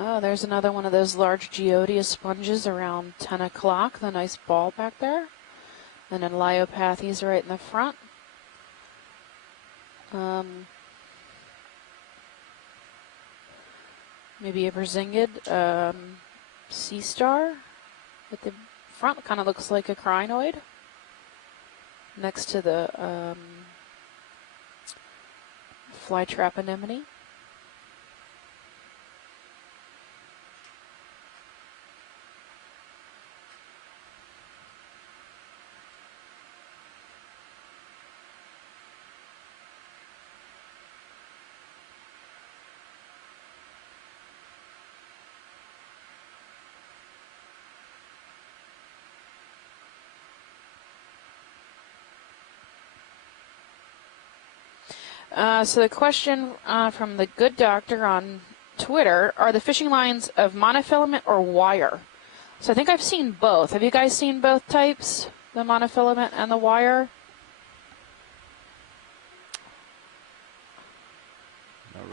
Oh, there's another one of those large geodia sponges around 10 o'clock. The nice ball back there. And then Lyopathes right in the front. Maybe a Brazingid sea star at the front. Kind of looks like a crinoid. Next to the flytrap anemone. So the question from the good doctor on Twitter, are the fishing lines of monofilament or wire? So I think I've seen both. Have you guys seen both types, the monofilament and the wire?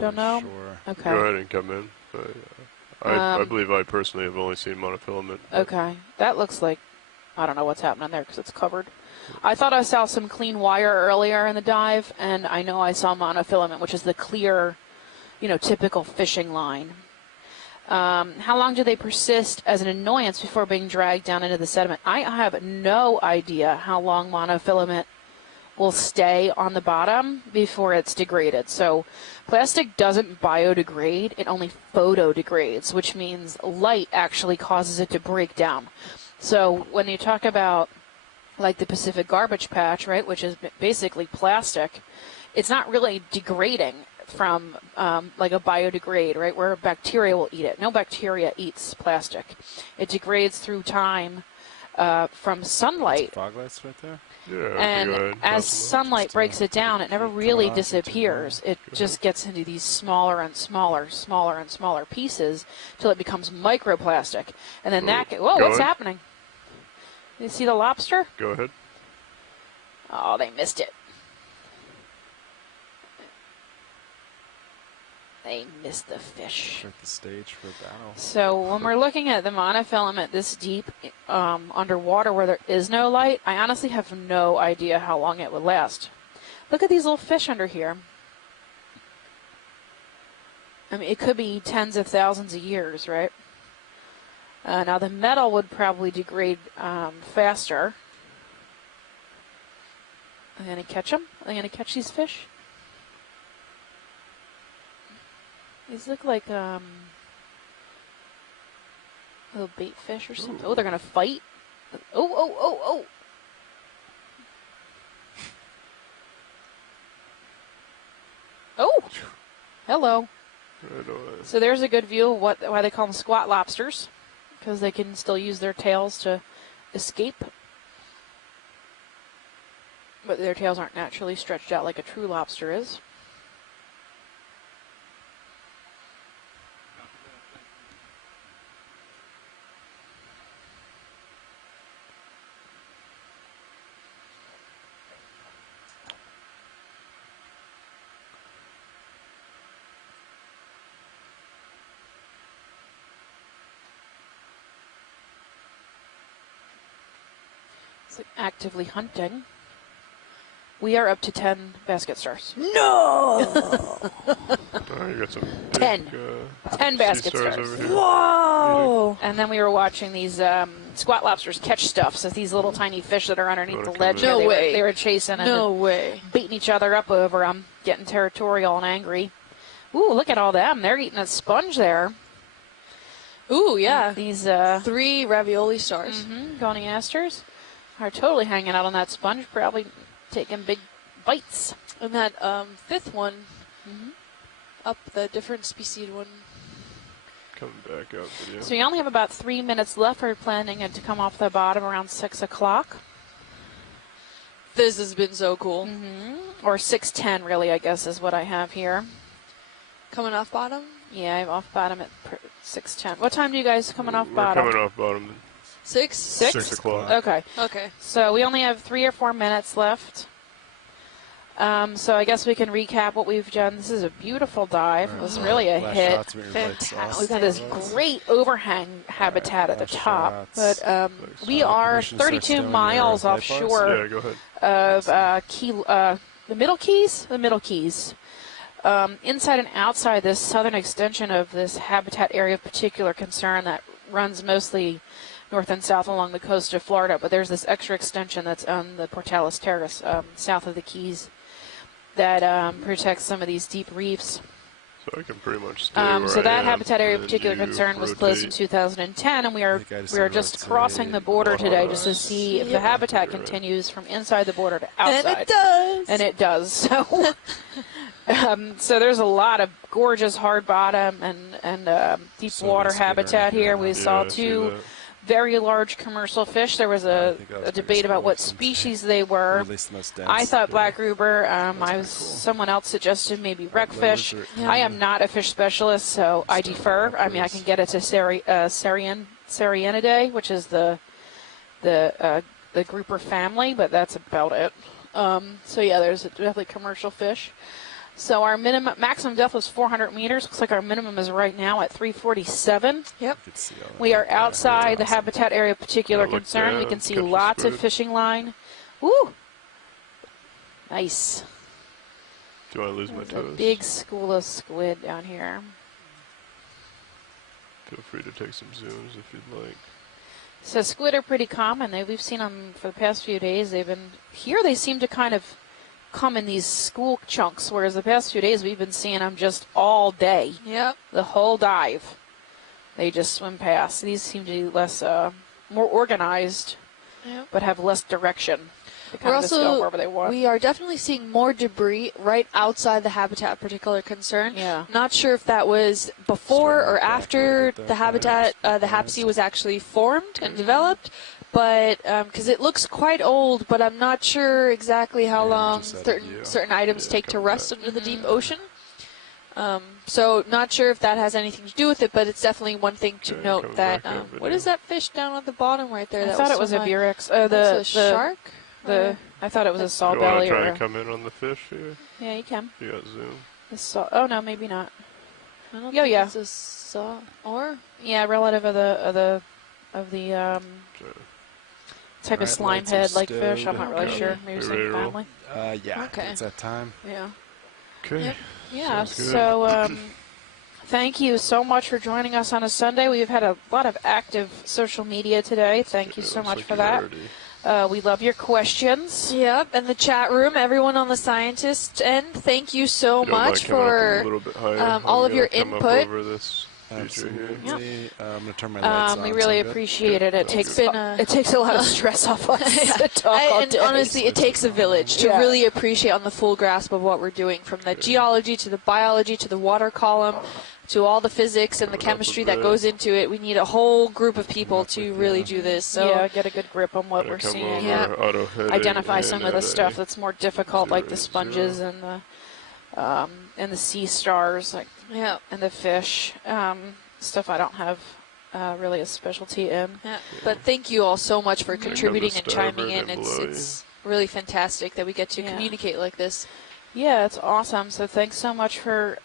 Not Don't really know? Sure. Okay. Go ahead and come in. I believe I personally have only seen monofilament. Okay. That looks like, I don't know what's happening there because it's covered. I thought I saw some clean wire earlier in the dive, and I know I saw monofilament, which is the clear, typical fishing line. How long do they persist as an annoyance before being dragged down into the sediment? I have no idea how long monofilament will stay on the bottom before it's degraded. So plastic doesn't biodegrade, it only photodegrades, which means light actually causes it to break down. So when you talk about like the Pacific garbage patch, right, which is basically plastic, it's not really degrading from like a biodegrade, right, where bacteria will eat it. No bacteria eats plastic. It degrades through time from sunlight. Fog lights right there? Yeah. And as sunlight breaks it down, it never really disappears. It just gets into these smaller and smaller pieces till it becomes microplastic. And then whoa, what's happening? You see the lobster? Go ahead. Oh, they missed it. They missed the fish. Set the stage for battle. So when we're looking at the monofilament this deep underwater where there is no light, I honestly have no idea how long it would last. Look at these little fish under here. I mean, it could be tens of thousands of years, right? Now the metal would probably degrade faster. Are they going to catch them? Are they going to catch these fish? These look like little bait fish or something. Ooh. Oh, they're going to fight. Oh. Oh, hello. So there's a good view of why they call them squat lobsters, because they can still use their tails to escape. But their tails aren't naturally stretched out like a true lobster is. Actively hunting. We are up to 10 basket stars. No! You got some big, 10 basket stars. over here. Whoa! And then we were watching these squat lobsters catch stuff. So these little tiny fish that are underneath the ledge. No way. They were chasing and beating each other up over them, getting territorial and angry. Ooh, look at all them. They're eating a sponge there. Ooh, yeah. These 3 ravioli stars. Goniasters are totally hanging out on that sponge, probably taking big bites. And that 5th one, up the different species one. Coming back up. Video. So you only have about 3 minutes left. We're planning it to come off the bottom around 6 o'clock. This has been so cool. Or 6:10, really, I guess, is what I have here. Coming off bottom? Yeah, I'm off bottom at 6:10. What time do you guys coming off bottom? We're coming off bottom. 6? 6 o'clock. Okay. Okay. So we only have 3 or 4 minutes left. So I guess we can recap what we've done. This is a beautiful dive. It was really a hit. Fantastic. We've got this great overhang habitat at the top, but we are 32 miles offshore Yeah, go ahead. of the Middle Keys. Inside and outside this southern extension of this habitat area of particular concern that runs mostly north and south along the coast of Florida, but there's this extra extension that's on the Pourtales Terrace south of the Keys that protects some of these deep reefs. So I can pretty much stay where so I that am, habitat area of and particular you concern was closed in rotate. 2010, and we are just crossing the border today just to see if the habitat continues from inside the border to outside. And it does. And it does. So, so there's a lot of gorgeous hard bottom and deep water habitat here. We saw I see two that. very large commercial fish. There was a debate about what species they were. I thought black grouper. Someone else suggested maybe wreckfish. I am not a fish specialist, so I defer. I mean, I can get it to Sarianidae, which is the grouper family, but that's about it. So yeah, there's definitely commercial fish. So our maximum depth was 400 meters. Looks like our minimum is right now at 347. Yep. We are outside the habitat area of particular concern. We can see lots of fishing line. Woo! Nice. Do I lose my There's a toes? big school of squid down here. Feel free to take some zooms if you'd like. So squid are pretty common. We've seen them for the past few days. They've been here. They seem to kind of come in these school chunks, whereas the past few days we've been seeing them just all day. Yep. The whole dive. They just swim past. These seem to be less, more organized, but have less direction. They kind of just go wherever they want. We are definitely seeing more debris right outside the habitat of particular concern. Yeah. Not sure if that was before or after the habitat, the HAPC was actually formed and developed. But because it looks quite old, but I'm not sure exactly how long certain items take to rust under the deep ocean. So not sure if that has anything to do with it, but it's definitely one thing to note that. What is that fish down at the bottom right there? I thought it was a Burex. The shark? I thought it was a saw Do you want belly. to try and come in on the fish here? Yeah, you can. You got zoom. Oh no, maybe not. I don't Yeah, think yeah. it's a saw. Or? Yeah, relative of the type of slime head like fish. I'm not really sure. Maybe same family. Yeah. Okay. It's that time. Yeah. Okay. Yep. Yeah. Sounds good. So thank you so much for joining us on a Sunday. We've had a lot of active social media today. Thank you so much for that. We love your questions. Yep, and the chat room, everyone on the scientist end, thank you so much for all of your input. Absolutely. I'm going to turn my lights on. We really appreciate it. It takes a lot of stress off us to talk all And day. honestly, it takes a village to really appreciate on the full grasp of what we're doing, from the geology to the biology to the water column to all the physics and the chemistry that goes into it. We need a whole group of people to really do this. So yeah, get a good grip on what we're seeing. Identify some of the stuff that's more difficult, like the sponges and the sea stars, and the fish. Stuff I don't have really a specialty in. Yeah. But thank you all so much for contributing and chiming in. It's really fantastic that we get to communicate like this. Yeah, it's awesome. So thanks so much for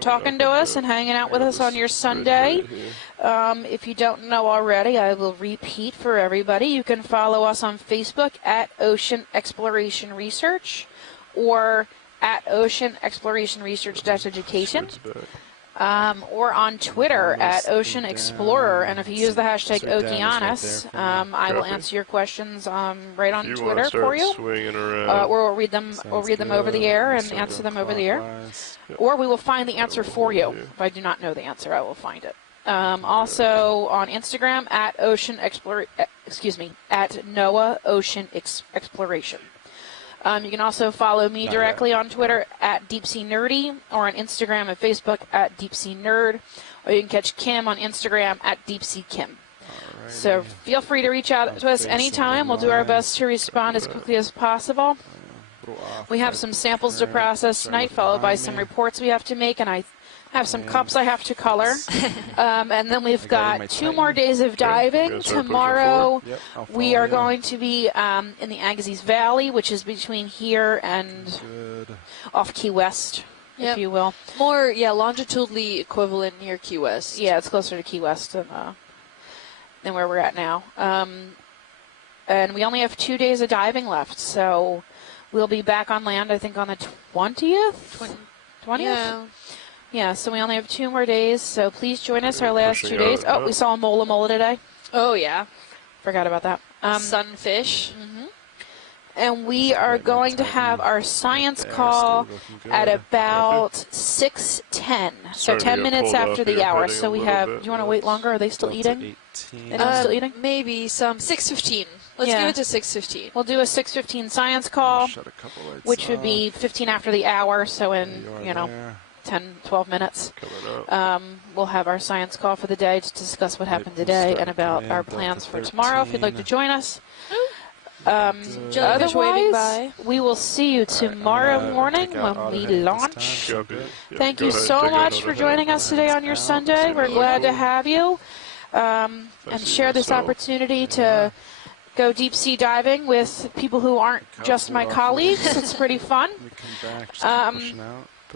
talking to us and hanging out with us on your Sunday. If you don't know already, I will repeat for everybody. You can follow us on Facebook at Ocean Exploration Research or at Ocean Exploration Research-Education. Or on Twitter at Ocean Explorer, and if you use the hashtag Okeanos, I will answer your questions right on Twitter for you. Or we'll read them over the air and answer them over the air. Or we will find the answer for you. If I do not know the answer, I will find it. Also on Instagram at at NOAA Ocean Exploration. You can also follow me directly on Twitter at DeepSeaNerdy, or on Instagram and Facebook at DeepSeaNerd, or you can catch Kim on Instagram at DeepSeaKim. So feel free to reach out to us anytime. We'll do our best to respond as quickly as possible. We have some samples to process tonight, followed by some reports we have to make, and I have some cups I have to color. And then we've got 2 more days of diving. Tomorrow we are going to be in the Agassiz Valley, which is between here and off Key West, Yep. if you will. More, longitudinally equivalent near Key West. Yeah, it's closer to Key West than where we're at now. And we only have 2 days of diving left, so we'll be back on land, I think, on the 20th? 20th? Yeah, so we only have 2 more days, so please join us our last 2 days. Oh, we saw a mola today. Oh, yeah. Forgot about that. Sunfish. And we are going to have our science call at about 6:10. So 10 minutes after the hour. So we have, do you want to wait longer? Are they still eating? Anyone still eating? Maybe some 6:15. Let's give it to 6:15. We'll do a 6:15 science call, which would be 15 after the hour. So in, 10, 12 minutes, we'll have our science call for the day to discuss what happened today and about our plans for tomorrow if you'd like to join us. Otherwise, we will see you tomorrow morning when we launch. Thank you so much for joining us today on your Sunday. We're glad to have you and share this opportunity to go deep sea diving with people who aren't just my colleagues. It's pretty fun.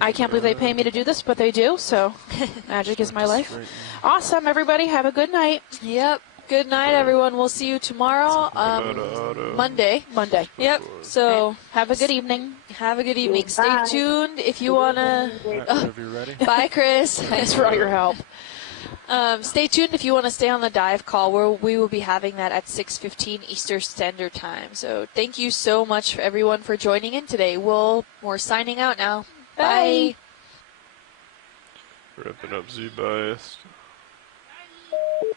I can't believe they pay me to do this, but they do, so magic is my life. Awesome, everybody. Have a good night. Yep. Good night, everyone. We'll see you tomorrow, Monday. Yep. So have a good evening. Have a good evening. Stay tuned if you want to. Bye, Chris. Thanks for all your help. Stay tuned if you want to stay on the dive call, where we will be having that at 6:15 Eastern Standard Time. So thank you so much, everyone, for joining in today. We're signing out now. Bye. Bye. Wrapping up Z-Biased.